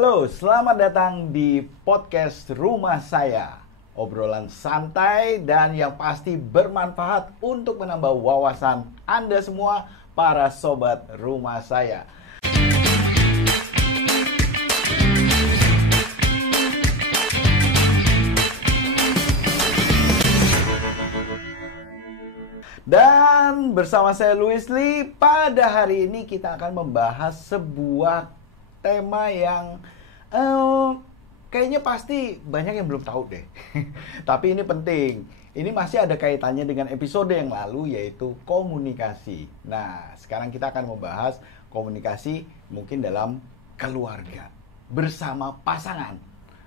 Halo, selamat datang di podcast Rumah Saya. Obrolan santai dan yang pasti bermanfaat untuk menambah wawasan Anda semua, para sobat Rumah Saya. Dan bersama saya Louis Lee, pada hari ini kita akan membahas sebuah tema yang kayaknya pasti banyak yang belum tahu deh. Tapi ini penting. Ini masih ada kaitannya dengan episode yang lalu, yaitu komunikasi. Nah, sekarang kita akan membahas komunikasi mungkin dalam keluarga, bersama pasangan.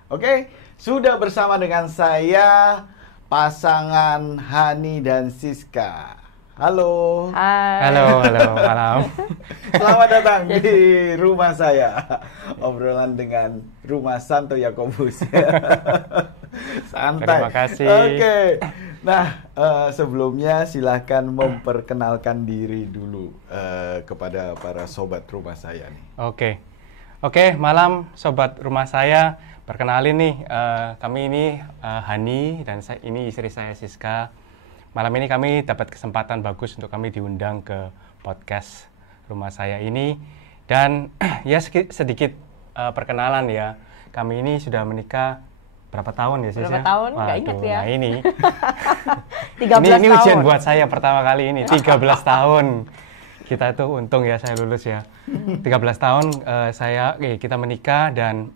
Oke? Sudah bersama dengan saya, pasangan Hani dan Siska. Halo. Hai. Halo, malam. Selamat datang di rumah saya. Obrolan dengan Rumah Santo Yakobus. Santai. Terima kasih. Oke. Nah, sebelumnya silahkan memperkenalkan diri dulu kepada para sobat rumah saya nih. Oke, malam sobat rumah saya. Perkenalin nih, kami ini Hani dan ini istri saya Siska. Malam ini kami dapat kesempatan bagus untuk kami diundang ke podcast rumah saya ini. Dan ya sedikit perkenalan ya. Kami ini sudah menikah berapa tahun ya Sis? Berapa tahun? Nggak ingat ya. Nah ini. 13 ini tahun. ujian buat saya pertama kali ini. 13 tahun. Kita tuh untung ya saya lulus ya. 13 tahun kita menikah dan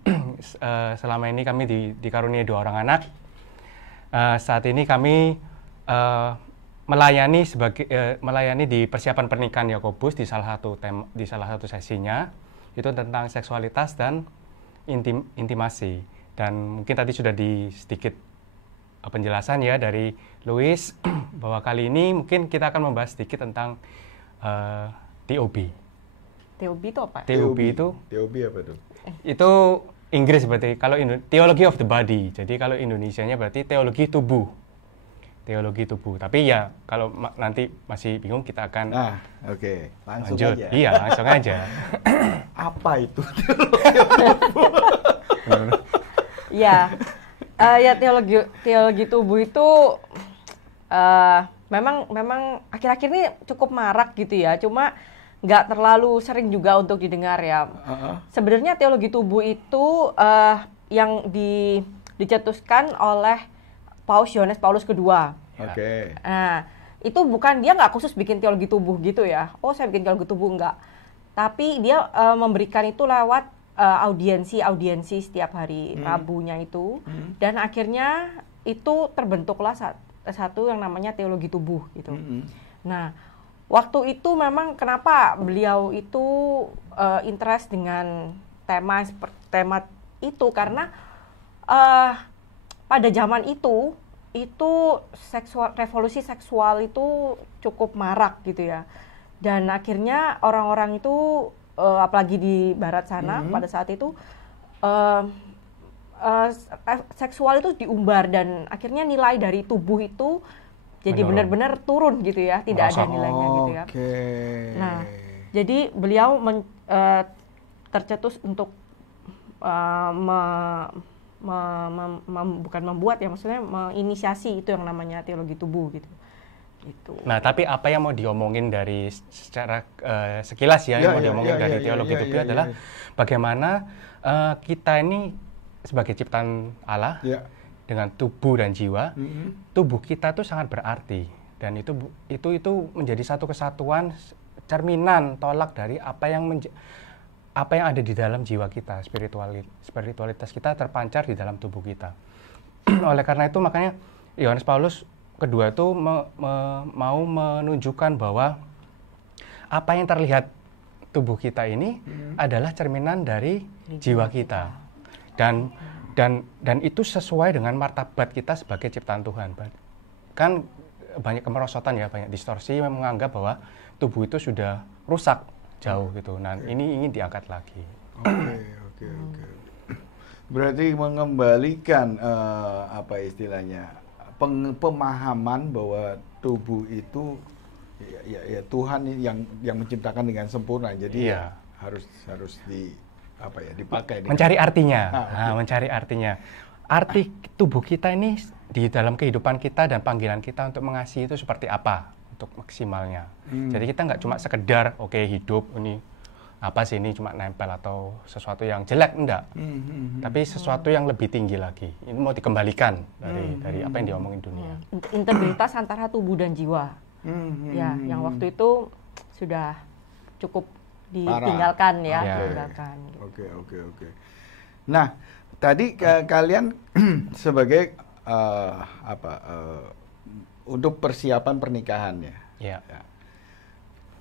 selama ini kami dikaruniai 2 orang anak. Saat ini kami melayani di persiapan pernikahan Yakobus di salah satu sesinya itu tentang seksualitas dan intimasi. Dan mungkin tadi sudah sedikit penjelasan ya dari Louis bahwa kali ini mungkin kita akan membahas sedikit tentang TOB. TOB itu apa? TOB apa tuh? Itu Inggris berarti, kalau Theology of the Body. Jadi kalau Indonesianya berarti teologi tubuh. Tapi ya kalau nanti masih bingung kita akan langsung lanjut. aja. Iya, langsung aja. Apa itu? Ya, teologi tubuh itu memang akhir-akhir ini cukup marak gitu ya. Cuma nggak terlalu sering juga untuk didengar ya. Sebenarnya teologi tubuh itu yang dicetuskan oleh Paus Yohanes Paulus kedua. Oke. Nah, itu bukan, dia nggak khusus bikin teologi tubuh gitu ya. Oh, saya bikin teologi tubuh, nggak. Tapi dia memberikan itu lewat audiensi setiap hari Rabunya itu. Dan akhirnya itu terbentuklah satu yang namanya teologi tubuh gitu. Nah, waktu itu memang kenapa beliau itu interest dengan tema itu karena pada zaman itu revolusi seksual itu cukup marak gitu ya. Dan akhirnya orang-orang itu apalagi di barat sana pada saat itu seksual itu diumbar dan akhirnya nilai dari tubuh itu jadi benar-benar turun gitu ya, tidak ada nilainya gitu ya. Nah, jadi beliau tercetus untuk bukan membuat ya, maksudnya menginisiasi itu yang namanya teologi tubuh gitu. Nah, tapi apa yang mau diomongin dari secara sekilas ya, yang mau diomongin dari teologi tubuh adalah bagaimana kita ini sebagai ciptaan Allah dengan tubuh dan jiwa, tubuh kita tuh sangat berarti dan itu menjadi satu kesatuan, cerminan tolak dari apa yang ada di dalam jiwa kita, spiritualitas kita terpancar di dalam tubuh kita. Oleh karena itu makanya Yohanes Paulus kedua itu mau menunjukkan bahwa apa yang terlihat tubuh kita ini adalah cerminan dari jiwa kita. Dan itu sesuai dengan martabat kita sebagai ciptaan Tuhan. Kan banyak kemerosotan ya, banyak distorsi yang menganggap bahwa tubuh itu sudah rusak jauh gitu. Nah, ini ingin diangkat lagi. Oke. Berarti mengembalikan apa istilahnya? Pemahaman bahwa tubuh itu ya Tuhan yang menciptakan dengan sempurna. Jadi harus apa ya dipakai? Mencari artinya. Mencari artinya. Arti tubuh kita ini di dalam kehidupan kita dan panggilan kita untuk mengasihi itu seperti apa untuk maksimalnya. Jadi kita nggak cuma sekedar hidup ini apa sih ini cuma nempel atau sesuatu yang jelek, enggak. Tapi sesuatu yang lebih tinggi lagi. Ini mau dikembalikan dari apa yang diomongin dunia. Integritas antara tubuh dan jiwa. Ya, yang waktu itu sudah cukup ditinggalkan ya. Ditinggalkan. Oke. Nah, tadi kalian sebagai untuk persiapan pernikahannya. Ya.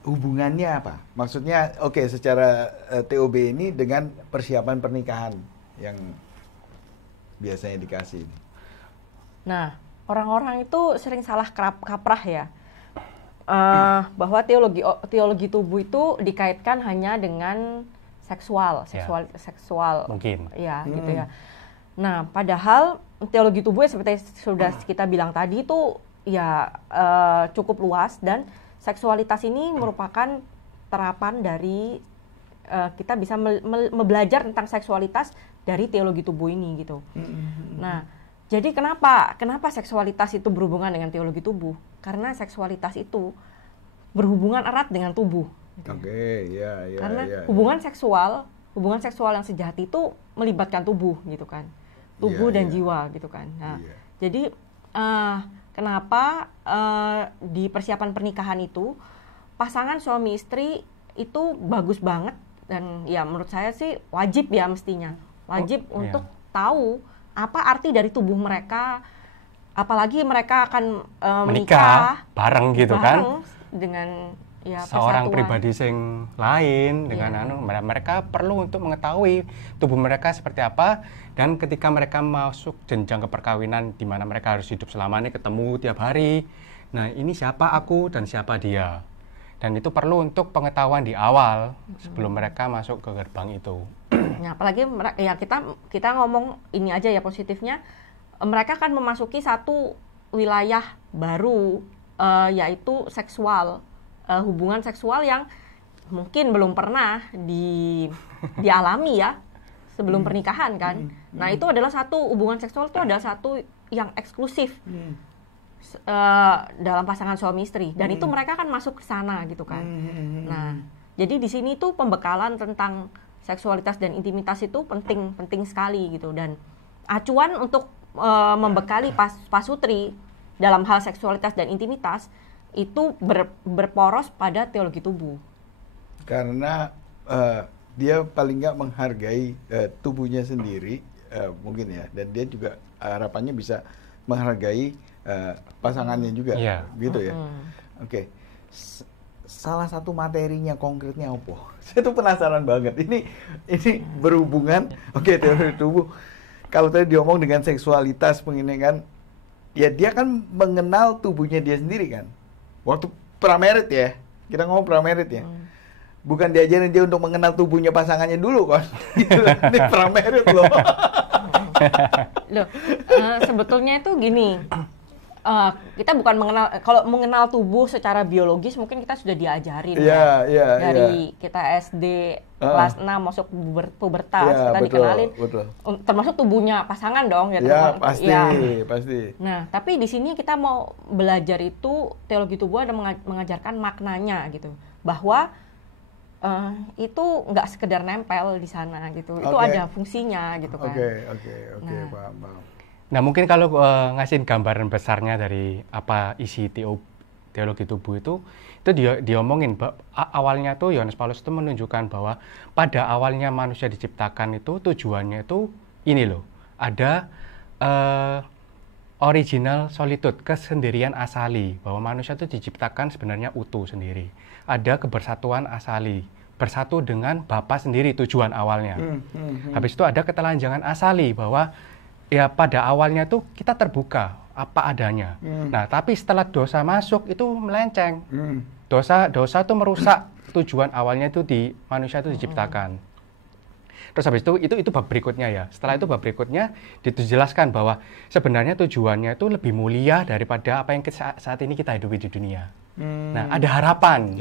Hubungannya apa? Maksudnya secara TOB ini dengan persiapan pernikahan yang biasanya dikasih. Nah, orang-orang itu sering salah kaprah ya. Bahwa teologi tubuh itu dikaitkan hanya dengan seksual mungkin. Ya, gitu ya. Nah, padahal teologi tubuh seperti sudah kita bilang tadi itu ya cukup luas, dan seksualitas ini merupakan terapan dari kita bisa belajar tentang seksualitas dari teologi tubuh ini gitu. Nah, jadi kenapa seksualitas itu berhubungan dengan teologi tubuh? Karena seksualitas itu berhubungan erat dengan tubuh. Karena hubungan seksual yang sejati itu melibatkan tubuh gitu kan, tubuh dan jiwa gitu kan. Nah, jadi kenapa di persiapan pernikahan itu pasangan suami istri itu bagus banget, dan ya menurut saya sih wajib ya mestinya untuk tahu apa arti dari tubuh mereka, apalagi mereka akan menikah bareng gitu kan dengan seorang pribadi yang lain dengan mereka perlu untuk mengetahui tubuh mereka seperti apa, dan ketika mereka masuk jenjang keperkawinan di mana mereka harus hidup selamanya ketemu tiap hari. Nah, ini siapa aku dan siapa dia. Dan itu perlu untuk pengetahuan di awal sebelum mereka masuk ke gerbang itu. Nah, apalagi ya kita ngomong ini aja ya positifnya, mereka akan memasuki satu wilayah baru yaitu seksual. Hubungan seksual yang mungkin belum pernah dialami ya sebelum pernikahan kan. Nah, itu adalah satu hubungan seksual itu adalah satu yang eksklusif dalam pasangan suami istri, dan itu mereka kan masuk ke sana gitu kan. Nah, jadi di sini tuh pembekalan tentang seksualitas dan intimitas itu penting sekali gitu, dan acuan untuk membekali pasutri dalam hal seksualitas dan intimitas itu berporos pada teologi tubuh. Karena dia paling nggak menghargai tubuhnya sendiri mungkin ya, dan dia juga harapannya bisa menghargai pasangannya juga, gitu ya. Oke. Salah satu materinya konkretnya apa? Saya tuh penasaran banget. Ini berhubungan, teori tubuh. Kalau tadi diomong dengan seksualitas begini kan, ya dia kan mengenal tubuhnya dia sendiri kan. Waktu pramerit ya, kita ngomong pramerit ya. Bukan diajarin dia untuk mengenal tubuhnya pasangannya dulu kan. Ini pramerit loh. Sebetulnya itu gini. Kita bukan mengenal tubuh secara biologis, mungkin kita sudah diajarin dari kita SD kelas 6 masuk pubertas, kita dikenalin termasuk tubuhnya pasangan dong ya, pasti. Nah, tapi di sini kita mau belajar itu teologi tubuh ada mengajarkan maknanya gitu, bahwa itu nggak sekedar nempel di sana gitu, itu ada fungsinya gitu kan. Paham. Nah, mungkin kalau ngasihin gambaran besarnya dari apa isi teologi tubuh itu diomongin awalnya tuh Yohanes Paulus itu menunjukkan bahwa pada awalnya manusia diciptakan itu tujuannya itu ini loh, ada original solitude, kesendirian asali, bahwa manusia itu diciptakan sebenarnya utuh sendiri, ada kebersatuan asali, bersatu dengan Bapa sendiri tujuan awalnya. Habis itu ada ketelanjangan asali, bahwa ya pada awalnya tuh kita terbuka apa adanya. Nah, tapi setelah dosa masuk itu melenceng. Dosa itu merusak tujuan awalnya itu di manusia itu diciptakan. Terus habis itu bab berikutnya ya. Setelah itu bab berikutnya dijelaskan bahwa sebenarnya tujuannya itu lebih mulia daripada apa yang saat ini kita hidupi di dunia. Nah, ada harapan.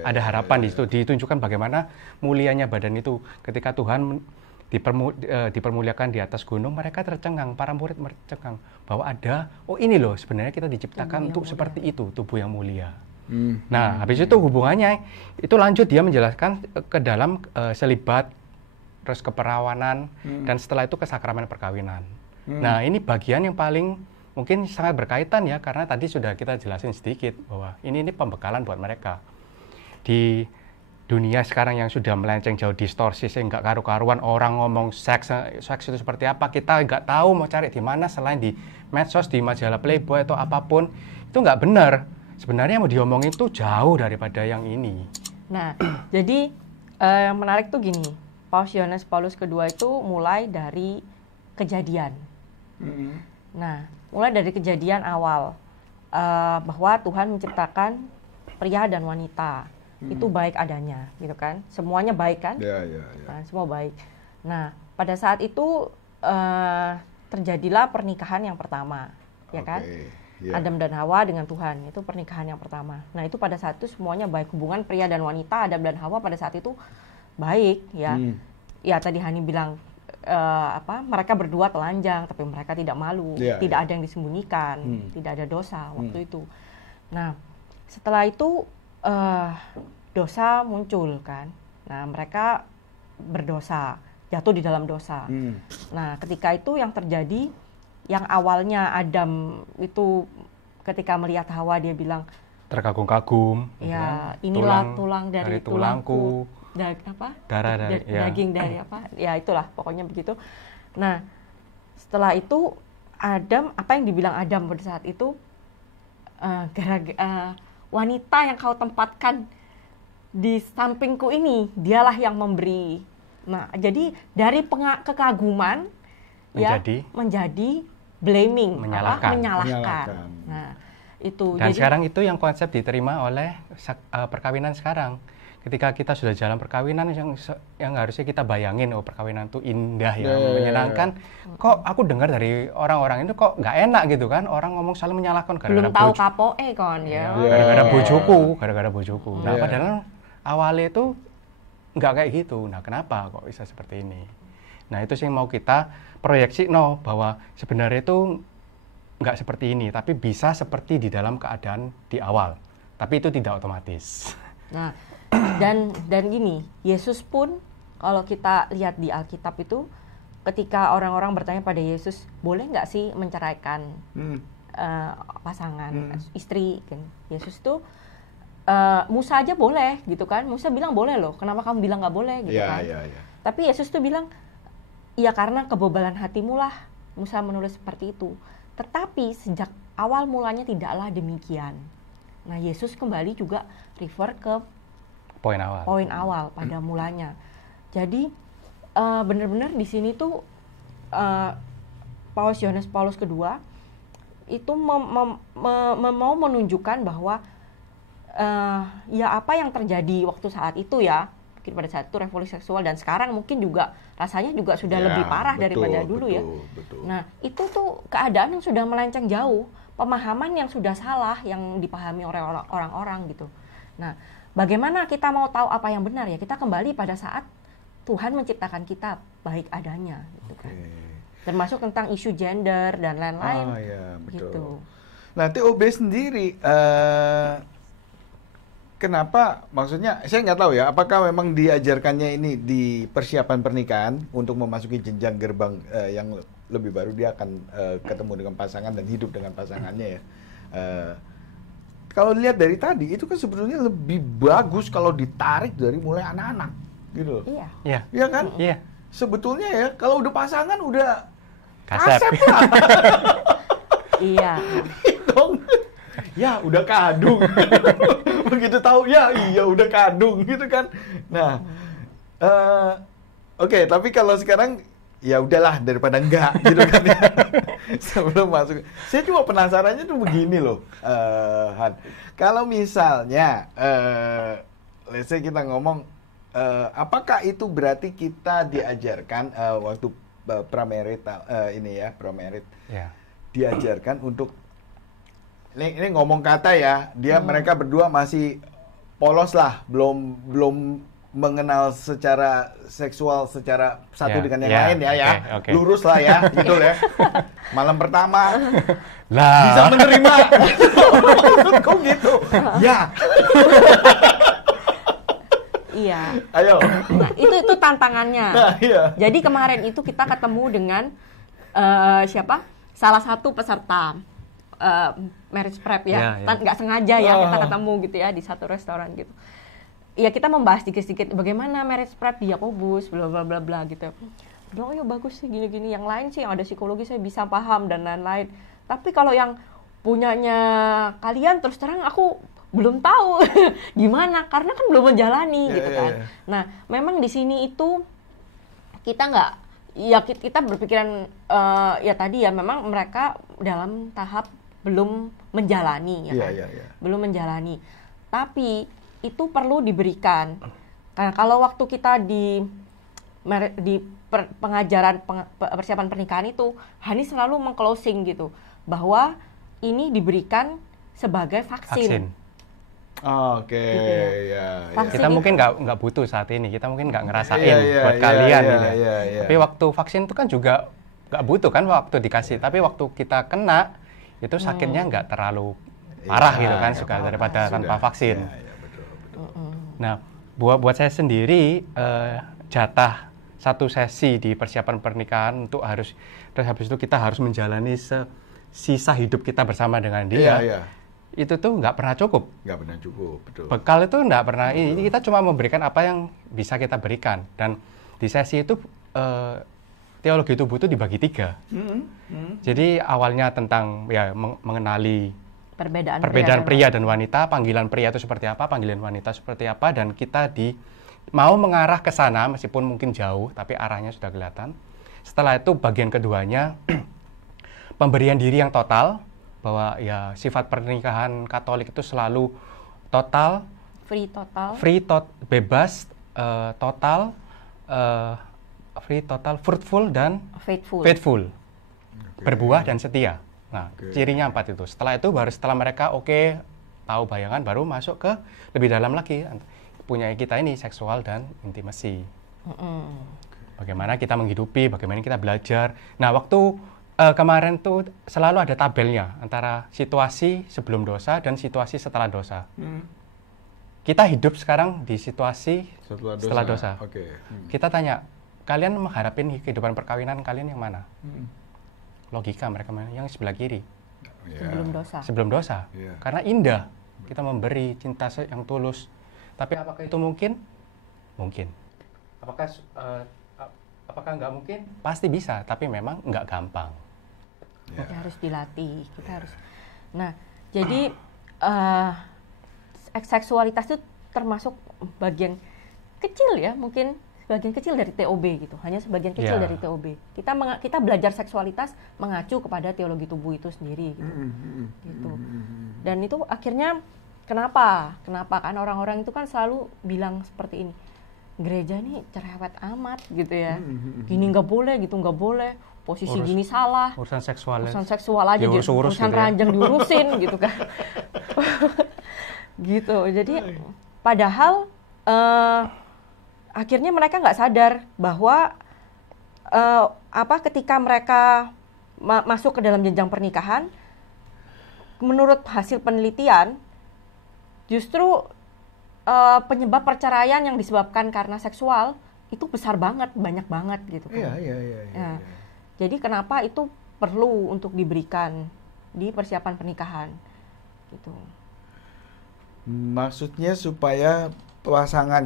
Ada harapan di situ, ditunjukkan bagaimana mulianya badan itu. Ketika Tuhan dipermuliakan di atas gunung, mereka tercengang, para murid tercengang bahwa ini loh sebenarnya kita diciptakan untuk seperti itu, tubuh yang mulia. Nah, habis itu hubungannya itu lanjut, dia menjelaskan ke dalam selibat, terus keperawanan, dan setelah itu ke sakramen perkawinan. Nah, ini bagian yang paling mungkin sangat berkaitan ya, karena tadi sudah kita jelasin sedikit bahwa ini pembekalan buat mereka. Di dunia sekarang yang sudah melenceng jauh, distorsi, nggak karu-karuan, orang ngomong seks itu seperti apa, kita nggak tahu mau cari di mana selain di medsos, di majalah Playboy atau apapun, itu nggak benar. Sebenarnya mau diomongin itu jauh daripada yang ini. Nah, jadi yang menarik tuh gini, Paus Yohanes Paulus II itu mulai dari kejadian. Nah, mulai dari kejadian awal bahwa Tuhan menciptakan pria dan wanita itu baik adanya, gitu kan? Semuanya baik kan? Nah, semua baik. Nah, pada saat itu terjadilah pernikahan yang pertama, ya kan? Adam dan Hawa dengan Tuhan, itu pernikahan yang pertama. Nah, itu pada saat itu semuanya baik, hubungan pria dan wanita, Adam dan Hawa pada saat itu baik, ya. Ya, tadi Hani bilang mereka berdua telanjang, tapi mereka tidak malu, tidak ada yang disembunyikan, tidak ada dosa waktu itu. Nah, setelah itu dosa muncul kan. Nah, mereka berdosa, jatuh di dalam dosa. Nah, ketika itu yang terjadi, yang awalnya Adam itu ketika melihat Hawa dia bilang terkagum-kagum. Ya, inilah tulang dari tulangku. Darah dari daging dari apa? Ya, itulah pokoknya begitu. Nah, setelah itu Adam, apa yang dibilang Adam pada saat itu, wanita yang kau tempatkan di sampingku ini, dialah yang memberi. Nah, jadi dari kekaguman menjadi blaming, menyalahkan. Nah, itu. Dan jadi, sekarang itu yang konsep diterima oleh perkawinan sekarang. Ketika kita sudah jalan perkawinan, yang harusnya kita bayangin, perkawinan itu indah ya, menyenangkan. Kok aku dengar dari orang-orang itu kok nggak enak gitu kan? Orang ngomong saling menyalahkan gara-gara belum tahu kapoe kon ya. Gara-gara bojoku. Nah, padahal awalnya itu nggak kayak gitu. Nah, kenapa kok bisa seperti ini? Nah, itu sih yang mau kita proyeksi bahwa sebenarnya itu nggak seperti ini, tapi bisa seperti di dalam keadaan di awal. Tapi itu tidak otomatis. Nah, dan gini, Yesus pun kalau kita lihat di Alkitab itu, ketika orang-orang bertanya pada Yesus, boleh nggak sih menceraikan pasangan istri? Kan? Yesus itu Musa aja boleh gitu kan? Musa bilang boleh loh. Kenapa kamu bilang nggak boleh gitu kan? Tapi Yesus tuh bilang, ya karena kebobalan hatimu lah Musa menulis seperti itu. Tetapi sejak awal mulanya tidaklah demikian. Nah, Yesus kembali juga refer ke poin awal pada mulanya. Jadi benar-benar di sini tuh Paus Yohanes Paulus II itu mau menunjukkan bahwa ya apa yang terjadi waktu saat itu ya, mungkin pada saat itu revolusi seksual, dan sekarang mungkin juga rasanya juga sudah lebih parah daripada dulu ya. Nah, itu tuh keadaan yang sudah melenceng jauh, pemahaman yang sudah salah yang dipahami oleh orang-orang gitu. Nah, bagaimana kita mau tahu apa yang benar ya? Kita kembali pada saat Tuhan menciptakan kita baik adanya gitu kan. Termasuk tentang isu gender dan lain-lain. Gitu. Nah, TOB sendiri kenapa, maksudnya saya nggak tahu ya, apakah memang diajarkannya ini di persiapan pernikahan untuk memasuki jenjang gerbang yang lebih baru, dia akan ketemu dengan pasangan dan hidup dengan pasangannya ya. Kalau lihat dari tadi itu kan sebetulnya lebih bagus kalau ditarik dari mulai anak-anak gitu. Iya. Iya kan? Iya. Sebetulnya ya kalau udah pasangan udah kasep lah. Iya. Dong. Ya udah kadung. Begitu tahu ya iya udah kadung gitu kan. Nah, oke, tapi kalau sekarang ya udahlah daripada enggak gitu kan ya. Sebelum masuk, saya cuma penasarannya tuh begini loh, Han. Kalau misalnya let's say kita ngomong apakah itu berarti kita diajarkan waktu pramerit ini ya, pramerit diajarkan untuk ini ngomong kata ya, mereka berdua masih polos lah, belum mengenal secara seksual secara satu dengan yang lain ya, okay. Lurus lah ya, betul ya. Malam pertama lah bisa menerima, maksudku gitu, ya. Iya. Ayo. Nah, itu tantangannya. Nah, iya. Jadi kemarin itu kita ketemu dengan siapa? Salah satu peserta marriage prep ya. Nggak sengaja ya kita ketemu gitu ya di satu restoran gitu. Ya kita membahas sedikit-sedikit bagaimana marriage prep di Yakobus, bla bla bla bla gitu. Oh ya bagus sih gini-gini. Yang lain sih yang ada psikologi saya bisa paham dan lain-lain. Tapi kalau yang punyanya kalian terus terang aku belum tahu gimana karena kan belum menjalani gitu kan. Nah, memang di sini itu kita nggak ya kita berpikiran ya tadi ya memang mereka dalam tahap belum menjalani ya kan. Belum menjalani. Tapi itu perlu diberikan. Karena kalau waktu kita di pengajaran persiapan pernikahan itu Hani selalu meng-closing gitu bahwa ini diberikan sebagai vaksin. Oke, gitu ya. Kita mungkin nggak butuh saat ini, kita mungkin nggak ngerasain buat kalian. Tapi waktu vaksin itu kan juga nggak butuh kan waktu dikasih. Tapi waktu kita kena itu sakitnya nggak terlalu parah gitu kan, suka daripada tanpa vaksin. Nah, buat saya sendiri jatah satu sesi di persiapan pernikahan untuk terus habis itu kita harus menjalani sisa hidup kita bersama dengan dia. Itu tuh nggak pernah cukup. Nggak pernah cukup, betul. Bekal itu nggak pernah. Ini kita cuma memberikan apa yang bisa kita berikan. Dan di sesi itu teologi tubuh itu dibagi 3. Jadi awalnya tentang ya mengenali perbedaan pria dan wanita, panggilan pria itu seperti apa, panggilan wanita seperti apa, dan kita mau mengarah ke sana meskipun mungkin jauh, tapi arahnya sudah kelihatan. Setelah itu bagian keduanya pemberian diri yang total. Bahwa ya sifat pernikahan Katolik itu selalu total, bebas, total, fruitful dan faithful. Berbuah dan setia. Nah, cirinya 4 itu. Setelah itu setelah mereka tahu bayangan, baru masuk ke lebih dalam lagi. Punya kita ini seksual dan intimasi. Bagaimana kita menghidupi, bagaimana kita belajar. Nah, waktu kemarin tuh selalu ada tabelnya antara situasi sebelum dosa dan situasi setelah dosa. Kita hidup sekarang di situasi setelah dosa. Kita tanya, kalian mengharapin kehidupan perkawinan kalian yang mana? Logika mereka yang sebelah kiri. Sebelum dosa. Karena indah kita memberi cinta yang tulus. Tapi apakah itu mungkin? Mungkin. Apakah nggak mungkin? Pasti bisa, tapi memang nggak gampang. Kita harus dilatih, Nah, jadi seksualitas itu termasuk bagian kecil ya, mungkin sebagian kecil dari TOB gitu, hanya sebagian kecil dari TOB. Kita belajar seksualitas mengacu kepada teologi tubuh itu sendiri gitu. Dan itu akhirnya kenapa kan orang-orang itu kan selalu bilang seperti ini, gereja ini cerewet amat gitu ya, gini nggak boleh gitu, nggak boleh, posisi gini salah, urusan seksual aja gitu, urusan ranjang diurusin gitu kan. Gitu. Jadi padahal akhirnya mereka nggak sadar bahwa ketika mereka masuk ke dalam jenjang pernikahan, menurut hasil penelitian justru penyebab perceraian yang disebabkan karena seksual itu besar banget, banyak banget gitu kan. Iya. Jadi kenapa itu perlu untuk diberikan di persiapan pernikahan gitu. Maksudnya supaya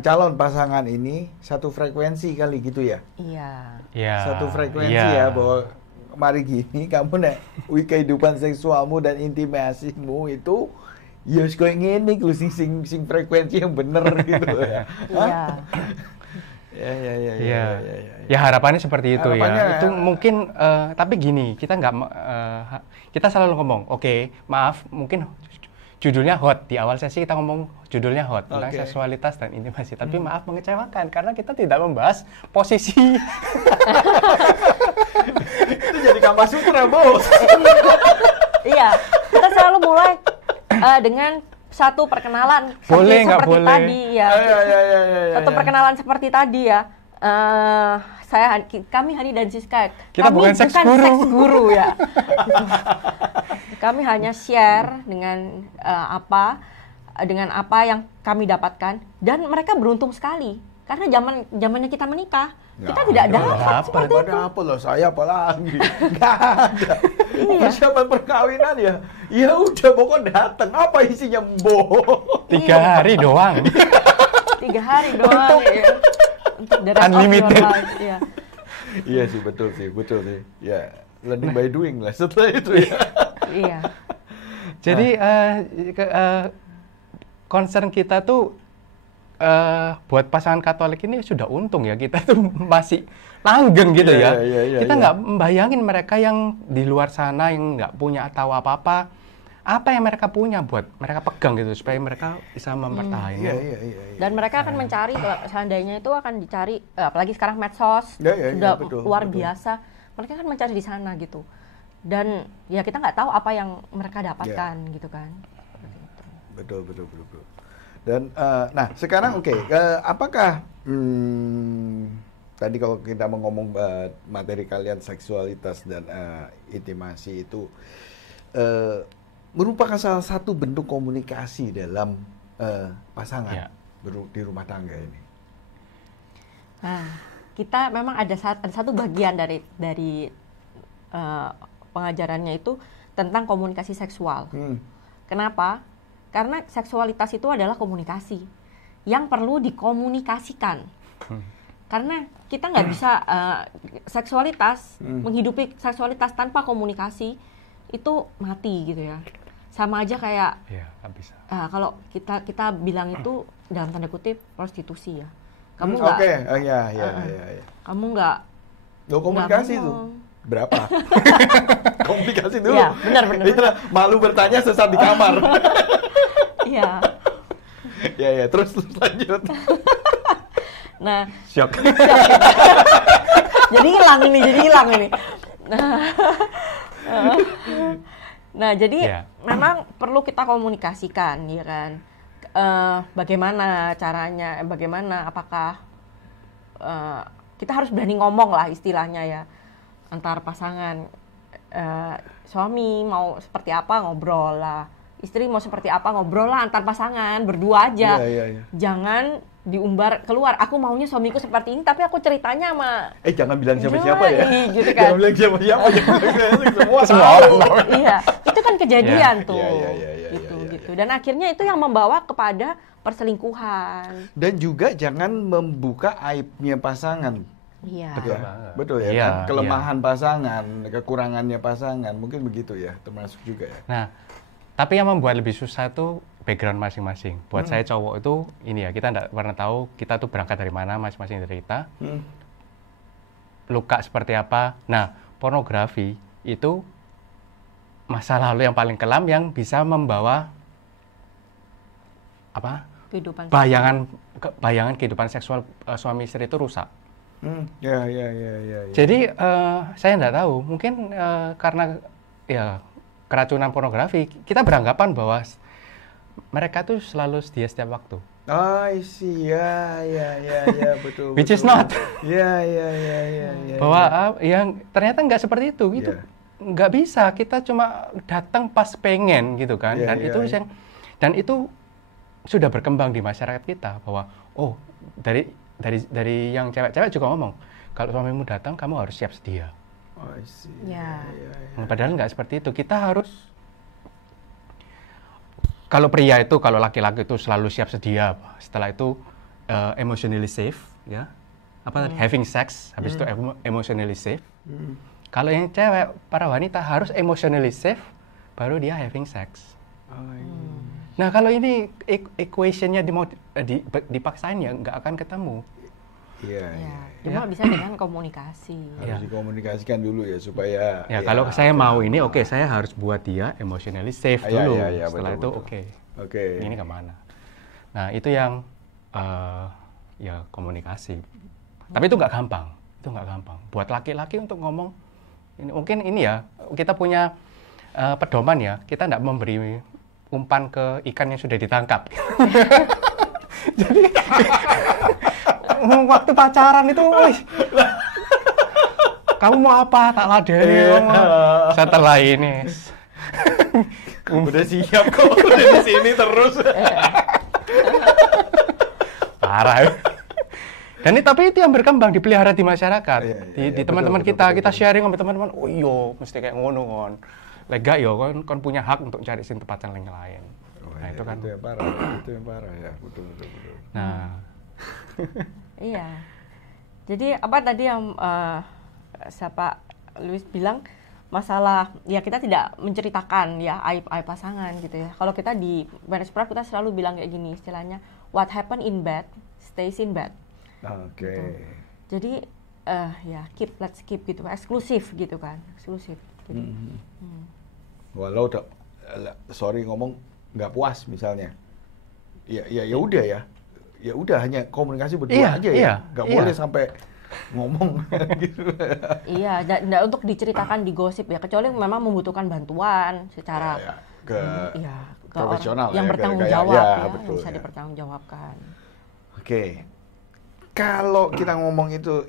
calon pasangan ini satu frekuensi kali gitu ya? Iya. Satu frekuensi ya, bahwa mari gini kamu kehidupan seksualmu dan intimasimu itu ya koyo ngene ku sing frekuensi yang bener gitu ya. Iya. Ya harapannya seperti itu ya. Itu mungkin tapi gini, kita selalu ngomong, maaf, mungkin judulnya hot. Di awal sesi kita ngomong judulnya hot tentang Oke. seksualitas dan intimasi. Tapi maaf mengecewakan karena kita tidak membahas posisi. Itu jadi Kama Sutra, Bos. Iya, kita selalu mulai dengan satu perkenalan Boleh, nggak seperti boleh? tadi ya. Ya. Satu perkenalan seperti tadi ya. Kami Hani dan Siska. Kita kami bukan seks guru. seks guru ya. Kami hanya share dengan dengan apa yang kami dapatkan, dan mereka beruntung sekali karena zamannya kita menikah kita tidak dapat seperti itu. Ada apa loh, saya apa lagi? Nggak ada. Persiapan perkawinan ya. Ya udah, pokoknya datang. Apa isinya, Bo? 3 hari doang. 3 hari doang ya. Untuk the rest of your Unlimited. life, ya. Iya sih, betul sih. Ya, learning by doing lah setelah itu ya. Iya. Jadi concern kita tuh buat pasangan Katolik ini sudah untung ya, kita tuh masih langgeng gitu ya. Kita nggak membayangin mereka yang di luar sana yang nggak punya tahu apa-apa, apa yang mereka punya buat mereka pegang gitu supaya mereka bisa mempertahankan. Iya. Dan mereka akan mencari, kalau seandainya itu akan dicari, apalagi sekarang medsos sudah betul. biasa, mereka akan mencari di sana gitu. Dan ya kita nggak tahu apa yang mereka dapatkan gitu kan. Betul. Dan nah sekarang apakah tadi kalau kita mau ngomong materi kalian seksualitas dan intimasi itu merupakan salah satu bentuk komunikasi dalam pasangan di rumah tangga ini. Nah, kita memang ada satu bagian dari pengajarannya itu tentang komunikasi seksual. Kenapa? Karena seksualitas itu adalah komunikasi yang perlu dikomunikasikan. Karena kita nggak bisa seksualitas, menghidupi seksualitas tanpa komunikasi itu mati gitu ya. Sama aja kayak bisa. kalau kita bilang itu dalam tanda kutip prostitusi ya. Kamu nggak? Kamu nggak? Komunikasi itu berapa? Komunikasi dulu. Iya, benar. Malu bertanya sesat di kamar. Iya. Ya, terus lanjut. Nah, Syok. jadi hilang ini. Nah, jadi memang perlu kita komunikasikan, ya kan? Bagaimana caranya? Bagaimana? Apakah kita harus berani ngomong lah istilahnya ya, antar pasangan. Suami mau seperti apa ngobrol lah, istri mau seperti apa ngobrol lah antar pasangan, berdua aja. Iya. Jangan diumbar keluar, aku maunya suamiku seperti ini, tapi aku ceritanya sama jangan bilang siapa-siapa ya. gitu kan. Jangan bilang siapa-siapa, semua orang tahu. Iya, itu kan kejadian tuh. Iya. Gitu. Dan akhirnya itu yang membawa kepada perselingkuhan. Dan juga jangan membuka aibnya pasangan. Iya. Betul ya. Iya, Kan? Kelemahan pasangan, kekurangannya pasangan, mungkin begitu ya, termasuk juga ya. Nah, tapi yang membuat lebih susah itu background masing-masing. Buat saya cowok itu ini ya, kita nggak pernah tahu kita tuh berangkat dari mana masing-masing dari kita. Luka seperti apa. Nah, pornografi itu masa lalu yang paling kelam yang bisa membawa bayangan kehidupan seksual suami istri itu rusak. Ya. Jadi saya nggak tahu, mungkin karena ya keracunan pornografi, kita beranggapan bahwa mereka tuh selalu setia setiap waktu. I see, ya, betul. Which is not. Ya. Bahwa yang ternyata nggak seperti itu, gitu. Nggak bisa, kita cuma datang pas pengen gitu kan, dan itu sudah berkembang di masyarakat kita bahwa dari yang cewek-cewek juga ngomong, kalau suamimu datang kamu harus siap sedia. I see. Ya. Padahal nggak seperti itu. Kita harus, kalau pria itu, kalau laki-laki itu selalu siap sedia. Setelah itu emotionally safe, ya. Having sex, habis itu emotionally safe. Kalau yang cewek, para wanita harus emotionally safe, baru dia having sex. Nah, kalau ini equationnya dipaksain ya nggak akan ketemu. Iya, Ya, iya. cuma bisa dengan komunikasi. Harus dikomunikasikan dulu ya supaya Ya, kalau saya mau ini, oke, saya harus buat dia emotionally safe Iya, dulu. iya, iya, Setelah betul, itu, betul. oke, Oke. ini kemana? Nah, itu yang ya komunikasi. Tapi itu nggak gampang. Itu nggak gampang. Buat laki-laki untuk ngomong, ini, mungkin ini ya, kita punya pedoman ya, kita nggak memberi umpan ke ikan yang sudah ditangkap. Jadi, waktu pacaran itu, wih, kamu mau apa? Tak ladeni. Setelah ini, Udah siap kok, udah di sini terus. parah. Dan tapi itu yang berkembang, dipelihara di masyarakat, Iya, di teman-teman betul, kita, betul, kita betul. sharing sama teman-teman. Oh iya, mesti kayak ngono kon. Lega yo, kon punya hak untuk cari sin tempat yang lain. Oh, Nah iya, itu kan. itu yang parah, itu yang parah ya, betul. Nah, Iya. Jadi apa tadi yang siapa Luis bilang, masalah ya kita tidak menceritakan ya aib pasangan gitu ya. Kalau kita di Marriage Prep kita selalu bilang kayak gini istilahnya, what happen in bed stays in bed. Oke. Jadi ya let's keep gitu, eksklusif gitu kan, eksklusif. Jadi, Walau sorry ngomong nggak puas misalnya, ya udah ya, ya udah hanya komunikasi berdua Iya, aja iya, ya, nggak iya. boleh sampai ngomong gitu. Iya, nggak untuk diceritakan di gosip ya, kecuali memang membutuhkan bantuan secara Ya, ke iya, ke profesional orang yang ya, bertanggung kayak- jawab ya, ya, betul, yang bisa ya. dipertanggungjawabkan. Oke. Kalau kita ngomong itu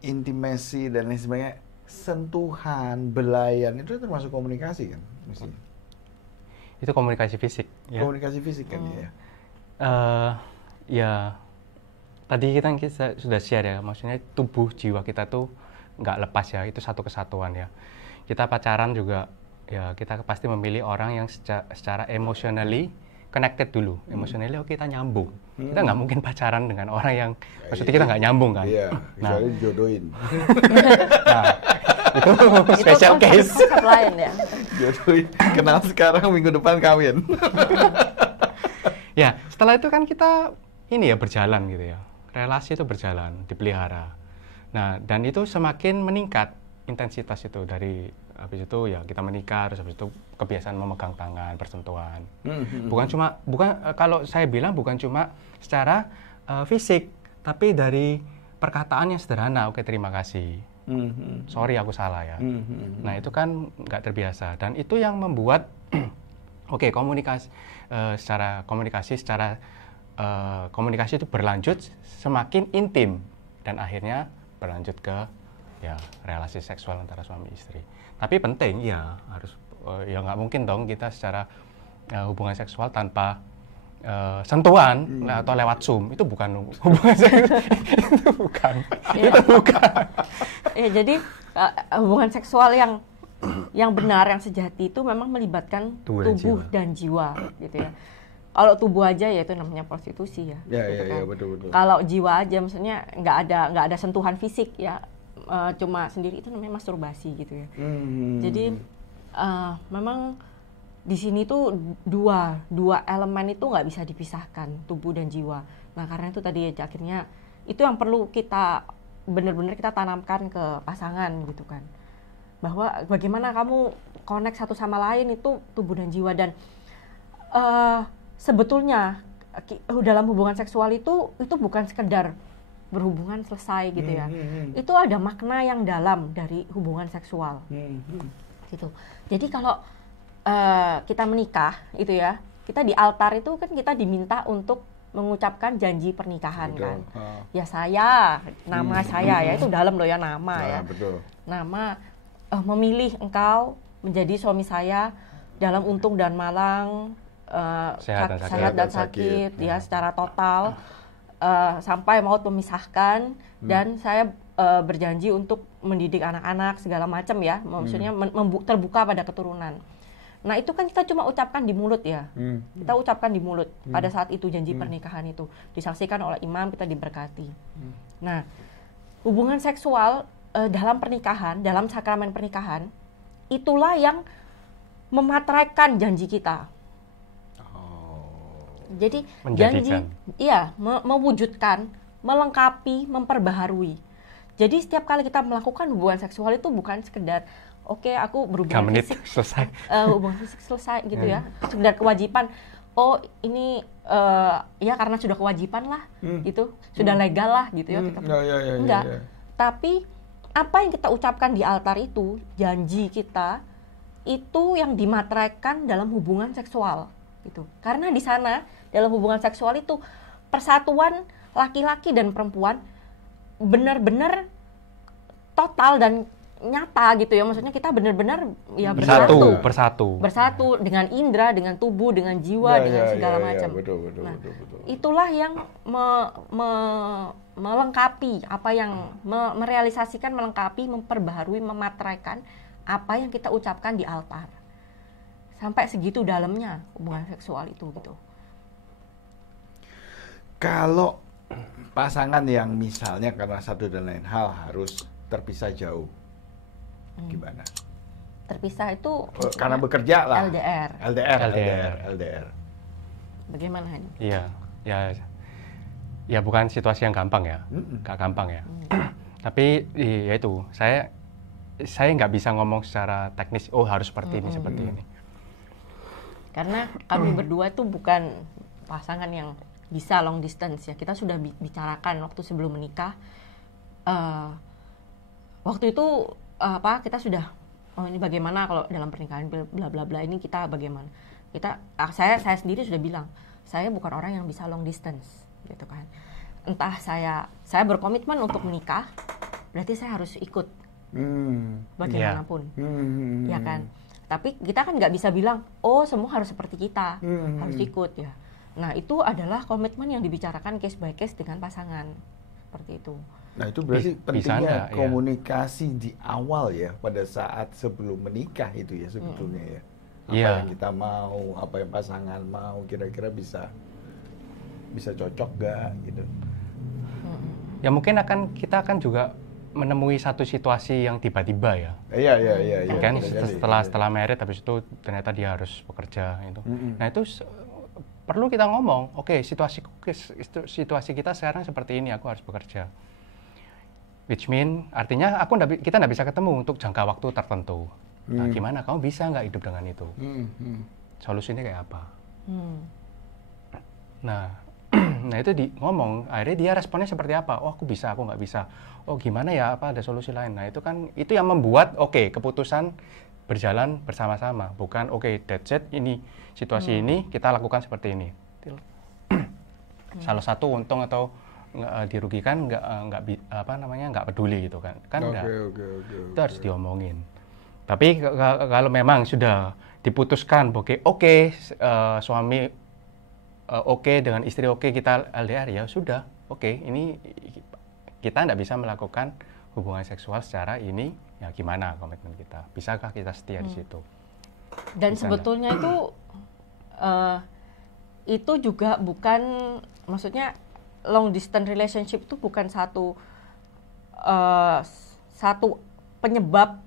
intimasi dan lain sebagainya, sentuhan, belayan itu termasuk komunikasi kan, mestinya. itu komunikasi fisik. Ya. Komunikasi fisik kan ya. Ya, tadi kita sudah share ya, maksudnya tubuh jiwa kita tuh nggak lepas ya, itu satu kesatuan ya. Kita pacaran juga, ya kita pasti memilih orang yang secara emotionally connected dulu. Emotionally kita nyambung. Kita nggak mungkin pacaran dengan orang yang, maksudnya kita nggak nyambung kan. Iya, Nah, kecuali dijodohin. nah, itu Itu special case. konsep lain ya. Jodohin, kenal sekarang, minggu depan kawin. Ya, setelah itu kan kita ini ya berjalan gitu ya. Relasi itu berjalan, dipelihara. Nah, dan itu semakin meningkat intensitas itu dari habis itu ya kita menikah, terus habis itu kebiasaan memegang tangan, bersentuhan. Kalau saya bilang bukan cuma secara fisik, tapi dari perkataan yang sederhana. Oke, terima kasih. Sorry aku salah ya. Nah, itu kan nggak terbiasa dan itu yang membuat oke, komunikasi itu berlanjut semakin intim dan akhirnya berlanjut ke ya relasi seksual antara suami istri. Tapi penting ya harus ya nggak mungkin dong kita secara hubungan seksual tanpa sentuhan atau lewat Zoom. Itu bukan hubungan seksual. Itu bukan. Ya. Itu bukan. Ya, jadi hubungan seksual yang benar, yang sejati itu memang melibatkan Tubuh dan tubuh jiwa. dan jiwa gitu ya. Kalau tubuh aja ya itu namanya prostitusi ya. Ya, gitu ya, kan. betul. Kalau jiwa aja maksudnya nggak ada sentuhan fisik ya, cuma sendiri itu namanya masturbasi gitu ya. Jadi memang di sini tuh dua elemen itu nggak bisa dipisahkan, tubuh dan jiwa. Nah karena itu tadi ya, akhirnya itu yang perlu kita benar-benar kita tanamkan ke pasangan gitu kan, bahwa bagaimana kamu connect satu sama lain itu tubuh dan jiwa. Dan sebetulnya dalam hubungan seksual itu bukan sekedar berhubungan selesai gitu ya. Itu ada makna yang dalam dari hubungan seksual. Gitu. Jadi kalau kita menikah itu ya, kita di altar itu kan kita diminta untuk mengucapkan janji pernikahan. Betul. Kan. Ya saya, nama saya ya itu dalam loh ya nama ya. Betul. Nama memilih engkau menjadi suami saya dalam untung dan malang, sehat dan sakit ya secara total, sampai maut memisahkan. Dan saya berjanji untuk mendidik anak-anak segala macam ya, maksudnya terbuka pada keturunan. Nah itu kan kita cuma ucapkan di mulut ya, kita ucapkan di mulut pada saat itu janji pernikahan itu disaksikan oleh imam, kita diberkati. Nah hubungan seksual dalam pernikahan, dalam sakramen pernikahan, itulah yang memateraikan janji kita. Jadi janji, iya, mewujudkan melengkapi, memperbaharui. Jadi setiap kali kita melakukan hubungan seksual itu bukan sekedar oke, aku berhubungan 3 menit fisik, selesai. hubungan fisik selesai gitu ya, sekedar kewajiban. Oh ini ya karena sudah kewajiban lah, gitu, sudah legal lah gitu ya. Enggak. Tapi apa yang kita ucapkan di altar itu, janji kita itu yang dimateraikan dalam hubungan seksual, gitu. Karena di sana dalam hubungan seksual itu persatuan laki-laki dan perempuan benar-benar total dan nyata gitu ya, maksudnya kita benar-benar ya bersatu dengan indera, dengan tubuh, dengan jiwa, dengan segala macam. Betul. Itulah yang melengkapi apa yang merealisasikan, melengkapi, memperbaharui, memateraikan apa yang kita ucapkan di altar. Sampai segitu dalamnya hubungan seksual itu gitu. Kalau pasangan yang misalnya karena satu dan lain hal harus terpisah jauh, gimana? Terpisah itu karena bekerja lah. LDR. Bagaimana Hani? Iya, ya bukan situasi yang gampang ya, nggak gampang ya. Tapi ya itu, saya nggak bisa ngomong secara teknis. Oh harus seperti ini, seperti ini. Karena kami berdua itu bukan pasangan yang bisa long distance ya. Kita sudah bicarakan waktu sebelum menikah. Waktu itu kita sudah ini bagaimana kalau dalam pernikahan bla bla bla ini kita bagaimana. Saya sendiri sudah bilang, saya bukan orang yang bisa long distance gitu kan. Entah saya berkomitmen untuk menikah, berarti saya harus ikut. Bagaimanapun. Ya kan. Tapi kita kan nggak bisa bilang, oh semua harus seperti kita, harus ikut ya. Nah itu adalah komitmen yang dibicarakan case by case dengan pasangan, seperti itu. Nah itu berarti pentingnya komunikasi di awal ya, pada saat sebelum menikah itu ya sebetulnya ya. Apa yang kita mau, apa yang pasangan mau, kira-kira bisa cocok gak gitu. Ya mungkin kita akan juga menemui satu situasi yang tiba-tiba ya. Iya. Kan setelah married habis itu ternyata dia harus bekerja itu. Nah itu perlu kita ngomong, oke, situasi kita sekarang seperti ini, aku harus bekerja. Which mean artinya kita nggak bisa ketemu untuk jangka waktu tertentu. Nah, gimana? Kamu bisa nggak hidup dengan itu? Solusinya kayak apa? Nah itu ngomong, akhirnya dia responnya seperti apa? Oh aku bisa, aku nggak bisa. Oh gimana ya? Apa ada solusi lain? Nah itu yang membuat keputusan berjalan bersama-sama, bukan that's it, ini situasi ini kita lakukan seperti ini. Salah satu untung atau dirugikan nggak peduli gitu kan. Itu harus diomongin. Tapi kalau memang sudah diputuskan suami dengan istri kita LDR ya sudah ini kita nggak bisa melakukan hubungan seksual secara ini, ya gimana komitmen kita? Bisakah kita setia di situ? Dan bisa sebetulnya itu juga bukan, maksudnya long distance relationship itu bukan satu penyebab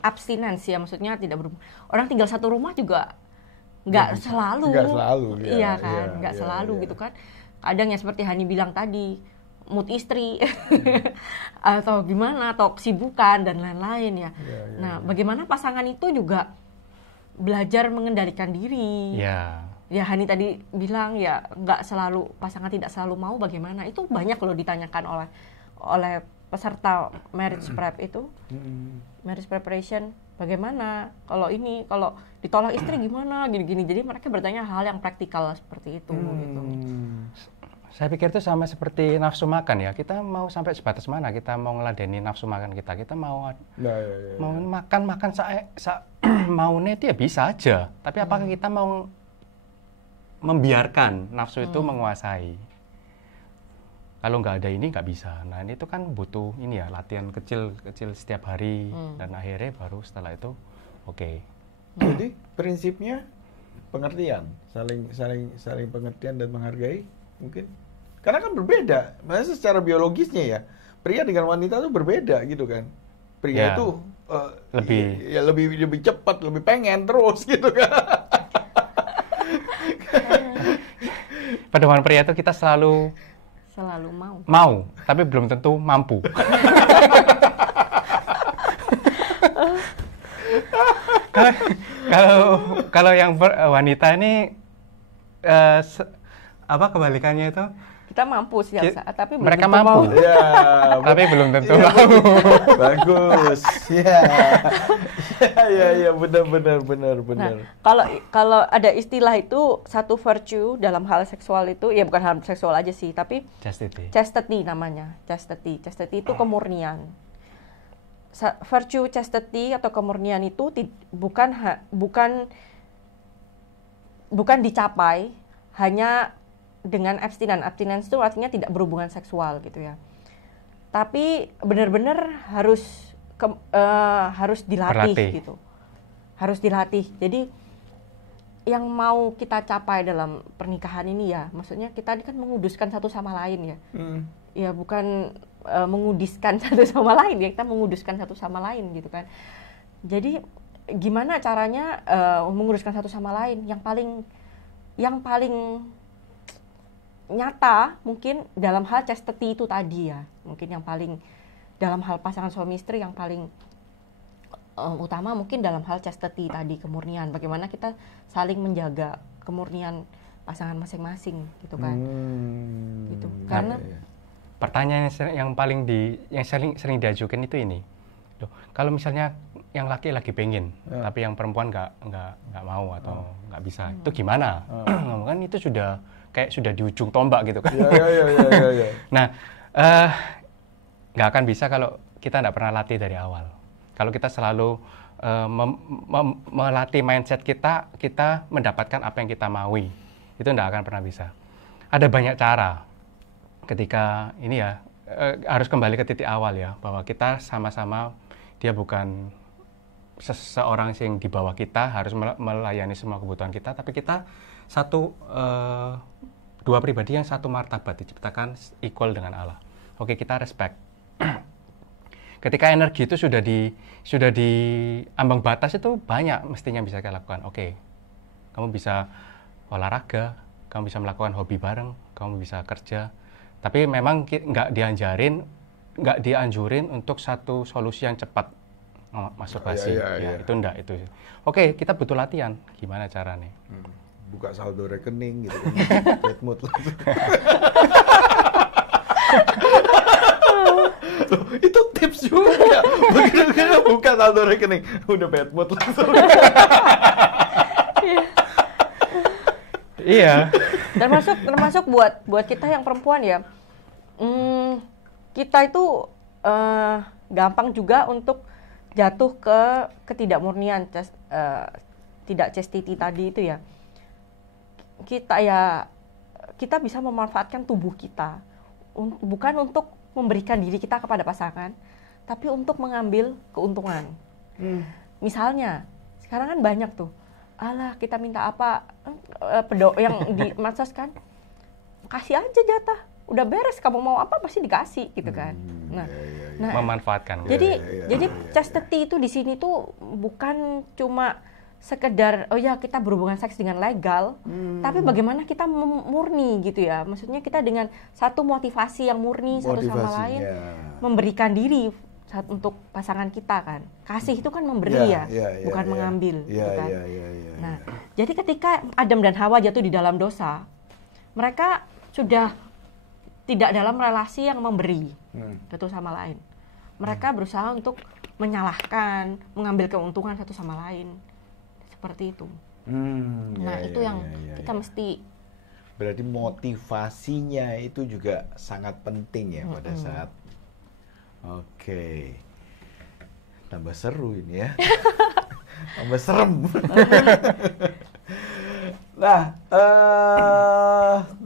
abstinensi ya, maksudnya tidak berhubungan. Orang tinggal satu rumah juga nggak selalu iya kan, nggak selalu gitu kan. Kadang ya seperti Hani bilang tadi, mood istri atau gimana, atau kesibukan dan lain-lain ya. Nah, bagaimana pasangan itu juga belajar mengendalikan diri. Ya Hani tadi bilang ya nggak selalu, pasangan tidak selalu mau, bagaimana? Itu banyak loh ditanyakan oleh peserta marriage prep itu. Marriage preparation, bagaimana kalau ditolak istri gimana, gini-gini. Jadi mereka bertanya hal yang praktikal seperti itu gitu. Saya pikir itu sama seperti nafsu makan ya. Kita mau sampai sebatas mana kita mau ngeladeni nafsu makan kita. Kita mau makan maunya itu ya bisa aja. Tapi apakah kita mau membiarkan nafsu itu menguasai? Kalau nggak ada ini nggak bisa. Nah ini itu kan butuh latihan kecil setiap hari, dan akhirnya baru setelah itu Jadi prinsipnya pengertian, saling pengertian dan menghargai mungkin. Karena kan berbeda, maksudnya secara biologisnya ya, pria dengan wanita itu berbeda gitu kan. Pria itu lebih cepat, lebih pengen terus gitu kan. Pada pria itu kita selalu Selalu mau. Mau, tapi belum tentu mampu. Kalau yang wanita ini apa kebalikannya itu? Kita mampu setiap saat, tapi belum mereka tentu mampu. mau. Ya, Tapi belum tentu iya, mau. bagus. Ya. Ya, benar. Nah, kalau ada istilah itu satu virtue dalam hal seksual itu, ya bukan hal seksual aja sih, tapi chastity namanya. Chastity itu kemurnian. Virtue chastity atau kemurnian itu bukan dicapai hanya dengan abstinence. Abstinence itu artinya tidak berhubungan seksual gitu ya. Tapi benar-benar harus dilatih gitu. Harus dilatih. Jadi yang mau kita capai dalam pernikahan ini ya, maksudnya kita kan menguduskan satu sama lain ya. Ya bukan mengudiskan satu sama lain ya, kita menguduskan satu sama lain gitu kan. Jadi gimana caranya menguduskan satu sama lain? Yang paling nyata mungkin dalam hal chastity itu tadi ya, mungkin yang paling dalam hal pasangan suami istri yang paling utama mungkin dalam hal chastity tadi, kemurnian, bagaimana kita saling menjaga kemurnian pasangan masing-masing gitu kan. Gitu. Karena pertanyaan yang sering diajukan itu ini, loh, kalau misalnya yang laki lagi pengen, tapi yang perempuan nggak mau atau nggak bisa, itu gimana? Kan itu sudah di ujung tombak gitu kan. Iya. Nah, nggak akan bisa kalau kita nggak pernah latih dari awal. Kalau kita selalu melatih mindset kita mendapatkan apa yang kita maui, itu nggak akan pernah bisa. Ada banyak cara. Ketika ini ya, harus kembali ke titik awal ya, bahwa kita sama-sama, dia bukan seseorang yang di bawah kita, harus melayani semua kebutuhan kita, tapi kita dua pribadi yang satu martabat, diciptakan equal dengan Allah. Oke, kita respect. Ketika energi itu sudah di ambang batas, itu banyak mestinya bisa kita lakukan. Oke, kamu bisa olahraga, kamu bisa melakukan hobi bareng, kamu bisa kerja. Tapi memang nggak dianjurin untuk satu solusi yang cepat, masturbasi. Itu enggak itu. Oke, kita butuh latihan. Gimana caranya? Buka saldo rekening gitu kan. Bad mood langsung. Loh, itu tips juga. Begitu buka saldo rekening, udah bad mood langsung. Iya. Termasuk buat kita yang perempuan ya. Kita itu gampang juga untuk jatuh ke ketidakmurnian, tidak chastity tadi itu ya. Kita bisa memanfaatkan tubuh kita bukan untuk memberikan diri kita kepada pasangan, tapi untuk mengambil keuntungan. Misalnya sekarang kan banyak tuh, kita minta apa, yang di medsos kan, kasih aja jatah, udah beres, kamu mau apa pasti dikasih gitu kan. Nah, memanfaatkan. Jadi chastity itu di sini tuh bukan cuma sekedar kita berhubungan seks dengan legal, tapi bagaimana kita murni gitu ya. Maksudnya kita dengan satu motivasi yang murni satu sama lain, memberikan diri untuk pasangan kita kan. Kasih itu kan memberi bukan mengambil gitu kan. Nah, jadi ketika Adam dan Hawa jatuh di dalam dosa, mereka sudah tidak dalam relasi yang memberi satu sama lain. Mereka berusaha untuk menyalahkan, mengambil keuntungan satu sama lain. Seperti itu. Itu yang kita mesti. Berarti motivasinya itu juga sangat penting ya pada saat. Oke. Tambah seru ini ya. Tambah serem. Nah,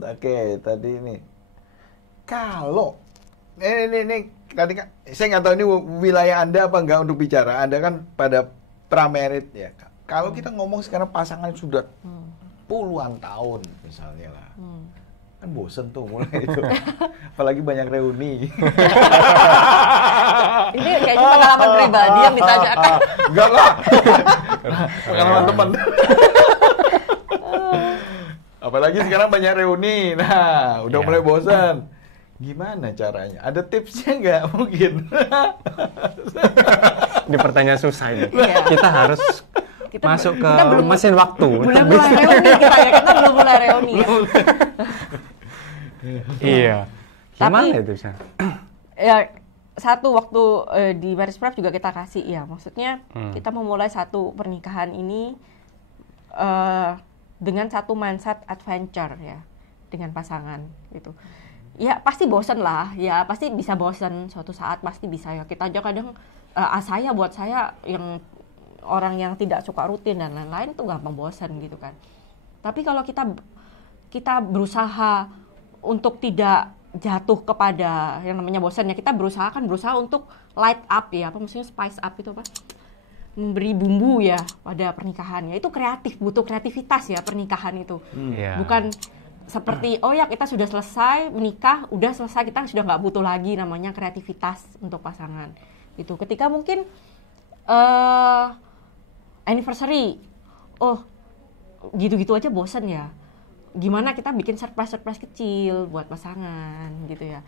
oke, tadi ini. Kalau ini tadi kan saya nggak tahu ini wilayah Anda apa enggak untuk bicara. Anda kan pada pramerit ya. Kalau kita ngomong sekarang pasangan sudah puluhan tahun misalnya lah, kan bosen tuh mulai itu. Apalagi banyak reuni. Ini kayaknya pengalaman pribadi yang ditanyakan. Enggak lah. Pengalaman teman. Apalagi sekarang banyak reuni. Nah, udah mulai bosan. Gimana caranya? Ada tipsnya nggak mungkin? Ini pertanyaan susah ini. Iya. Kita harus masuk ke mesin waktu. Belum mulai reuni kita belum mulai reuni. Iya. Gimana Tapi, itu Shan? Ya satu waktu di Marriage Prep juga kita kasih ya, maksudnya kita memulai satu pernikahan ini dengan satu mindset adventure ya dengan pasangan gitu. Ya pasti bosan lah, ya pasti bisa bosan suatu saat, pasti bisa ya. Kita aja kadang buat saya yang orang yang tidak suka rutin dan lain-lain tuh gampang bosan gitu kan. Tapi kalau kita berusaha untuk tidak jatuh kepada yang namanya bosannya, kita berusaha untuk light up ya, apa maksudnya spice up itu apa? Memberi bumbu ya pada pernikahannya. Itu kreatif, butuh kreativitas ya pernikahan itu. Bukan seperti oh ya kita sudah selesai menikah, udah selesai, kita sudah nggak butuh lagi namanya kreativitas untuk pasangan. Itu ketika mungkin anniversary, oh gitu-gitu aja bosan ya. Gimana kita bikin surprise kecil buat pasangan gitu ya.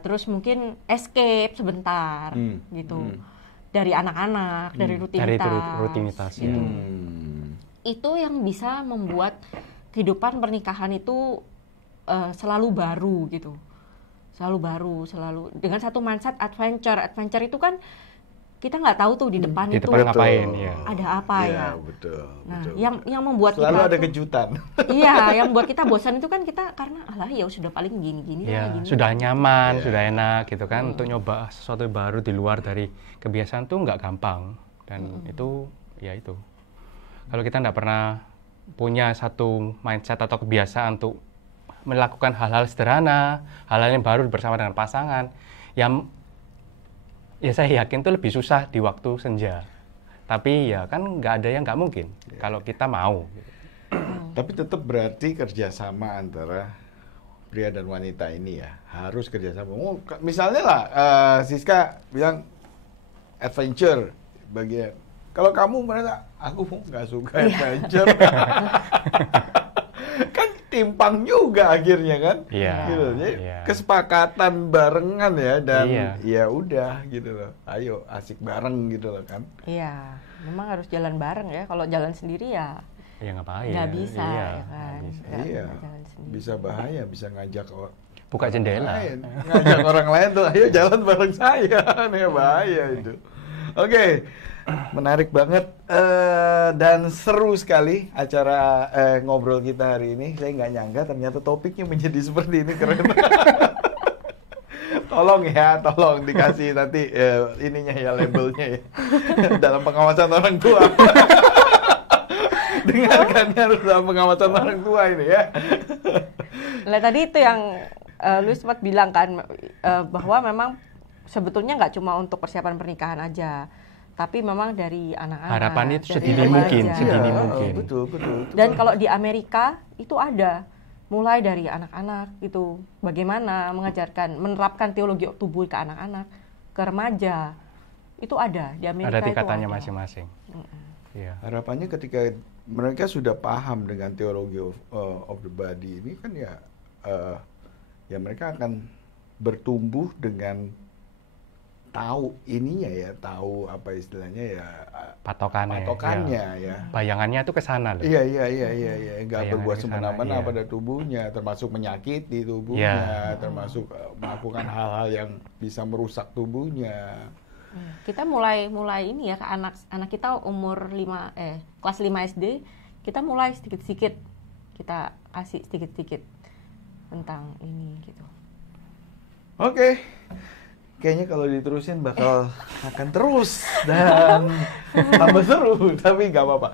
Terus mungkin escape sebentar gitu. Dari anak-anak, dari rutinitas gitu. Itu yang bisa membuat kehidupan pernikahan itu selalu baru gitu. Selalu dengan satu mindset adventure. Adventure itu kan kita nggak tahu tuh di depan itu ngapain ya. Ada apa ya. Betul. Nah, yang membuat selalu kita ada kejutan. Iya, yang buat kita bosan itu kan kita karena ya sudah paling gini. Sudah nyaman, sudah enak gitu kan. Untuk nyoba sesuatu baru di luar dari kebiasaan tuh nggak gampang. Dan itu kalau kita nggak pernah punya satu mindset atau kebiasaan untuk melakukan hal-hal sederhana, hal-hal yang baru bersama dengan pasangan, ya saya yakin itu lebih susah di waktu senja. Tapi ya kan nggak ada yang nggak mungkin kalau kita mau. Tapi tetap berarti kerjasama antara pria dan wanita ini ya harus kerjasama. Misalnya lah Siska bilang adventure bagian. Kalau kamu merasa aku nggak suka adventure, kan timpang juga akhirnya kan. Gitu. Jadi kesepakatan barengan ya dan ya udah gitu loh. Ayo asik bareng gitu loh kan. Iya, memang harus jalan bareng ya. Kalau jalan sendiri ya ngapain? Nggak bisa ya kan. Iya. Bisa bahaya, bisa ngajak buka jendela. Ngajak orang lain tuh, ayo jalan bareng saya. Nih bahaya itu. Oke. Menarik banget dan seru sekali acara ngobrol kita hari ini. Saya nggak nyangka ternyata topiknya menjadi seperti ini, keren. Tolong dikasih nanti ininya ya, labelnya ya. Dalam pengawasan orang tua. Dengarkannya harus dalam pengawasan orang tua ini ya. Nah tadi itu yang Luis sempat bilang kan bahwa memang sebetulnya nggak cuma untuk persiapan pernikahan aja, tapi memang dari anak-anak. Harapannya itu sedini mungkin. Betul. Dan kalau di Amerika itu ada, mulai dari anak-anak itu bagaimana menerapkan teologi tubuh ke anak-anak, ke remaja, itu ada di Amerika. Ada tingkatannya masing-masing. Ya. Harapannya ketika mereka sudah paham dengan teologi of the body ini kan ya mereka akan bertumbuh dengan tahu ininya ya, tahu apa istilahnya ya, patokannya ya. Bayangannya itu ke sana loh. Iya, enggak berbuat semena-mena pada tubuhnya, termasuk menyakiti tubuhnya, termasuk melakukan hal-hal yang bisa merusak tubuhnya. Kita mulai ini ya, ke anak kita umur kelas 5 SD, kita mulai sedikit-sedikit kita kasih sedikit-sedikit tentang ini gitu. Oke. Kayaknya kalau diterusin bakal akan terus dan tambah seru, tapi nggak apa-apa.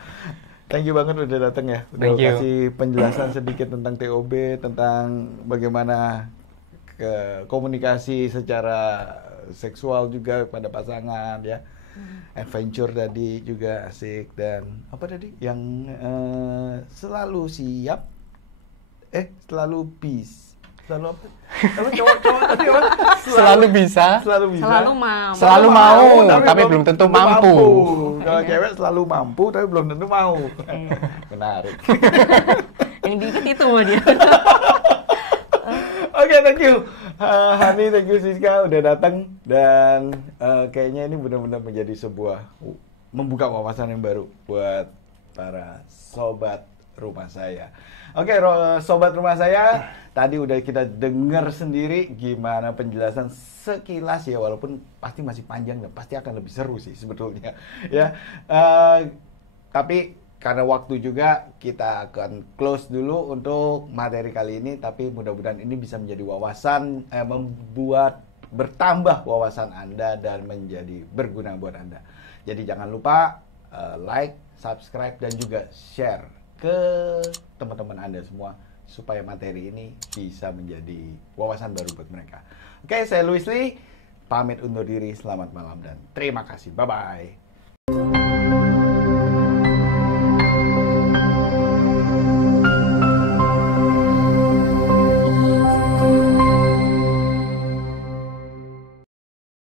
Thank you banget udah datang ya, udah kasih penjelasan sedikit tentang TOB, tentang bagaimana komunikasi secara seksual juga pada pasangan ya. Adventure tadi juga asik, dan apa tadi yang selalu siap, selalu peace. Selalu apa? Kalau cowok-cowok tadi apa? Selalu bisa. Selalu mau, tapi belum tentu mampu. Kalau cewek selalu mampu, tapi belum tentu mau. Menarik. Yang diingat itu sama dia. Oke, thank you. Hani, thank you Siska udah datang dan kayaknya ini benar-benar menjadi sebuah membuka wawasan yang baru buat para sobat rumah saya. Oke, sobat rumah saya, tadi udah kita dengar sendiri gimana penjelasan sekilas ya, walaupun pasti masih panjang dan pasti akan lebih seru sih sebetulnya ya. Tapi karena waktu juga kita akan close dulu untuk materi kali ini, tapi mudah-mudahan ini bisa menjadi wawasan, membuat bertambah wawasan Anda dan menjadi berguna buat Anda. Jadi jangan lupa like, subscribe, dan juga share ke teman-teman Anda semua supaya materi ini bisa menjadi wawasan baru buat mereka. Oke, saya Louis Lee, pamit undur diri, selamat malam dan terima kasih. Bye-bye.